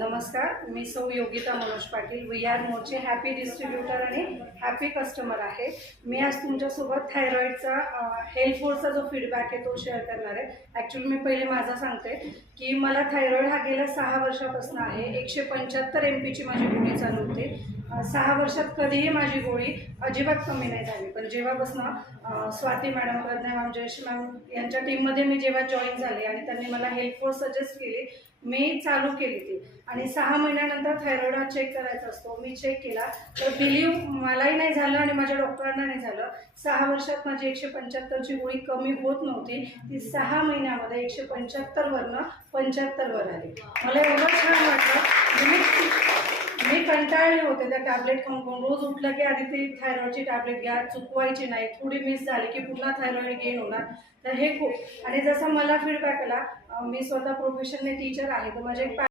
नमस्कार, मी सौ योगिता मनोज पाटील VR मोचे हॅपी डिस्ट्रीब्युटर आणि हॅपी कस्टमर आहे। मी आज तुमच्यासोबत थायरॉईडचा हेल्थफोर्सचा जो फीडबॅक आहे तो शेअर करणार आहे। ॲक्च्युली मी पहिले माझा सांगते की मला थायरॉईड हा गेल्या 6 वर्षापासून आहे। 175 MP ची माझी गोळी चालू होती। 6 वर्षात कधीही माझी गोळी अजिबात कमी नाही झाली। पण जेव्हापासून Swati madam, Pragya ma'am, Jayashree ma'am यांच्या टीममध्ये मी जेव्हा जॉईन झाले आणि त्यांनी मला हेल्थफोर्स सजेस्ट केली, मी चालू केली ती आणि 6 महिन्यानंतर थायरॉईड हा चेक करायचा असतो। मी चेक केला तर बिलीव्ह मलाही नाही झालं आणि माझ्या डॉक्टरांना नाही झालं। 6 वर्षात माझी 175ची गोळी कमी होत नव्हती, ती 6 महिन्यामध्ये 175 वरनं 75 वर आली। मला एवढं छान वाटलं। मी कंटाळले होते त्या टॅबलेट खाऊन। रोज उठलं की आधी ती थायरॉईडची टॅबलेट घ्या, चुकवायची नाही, थोडी मिस झाली की पुन्हा थायरॉईड गेन होणार। तर हे खूप, आणि जसं मला फीडबॅक आला, मी स्वतः प्रोफेशनने टीचर आहे, तर माझे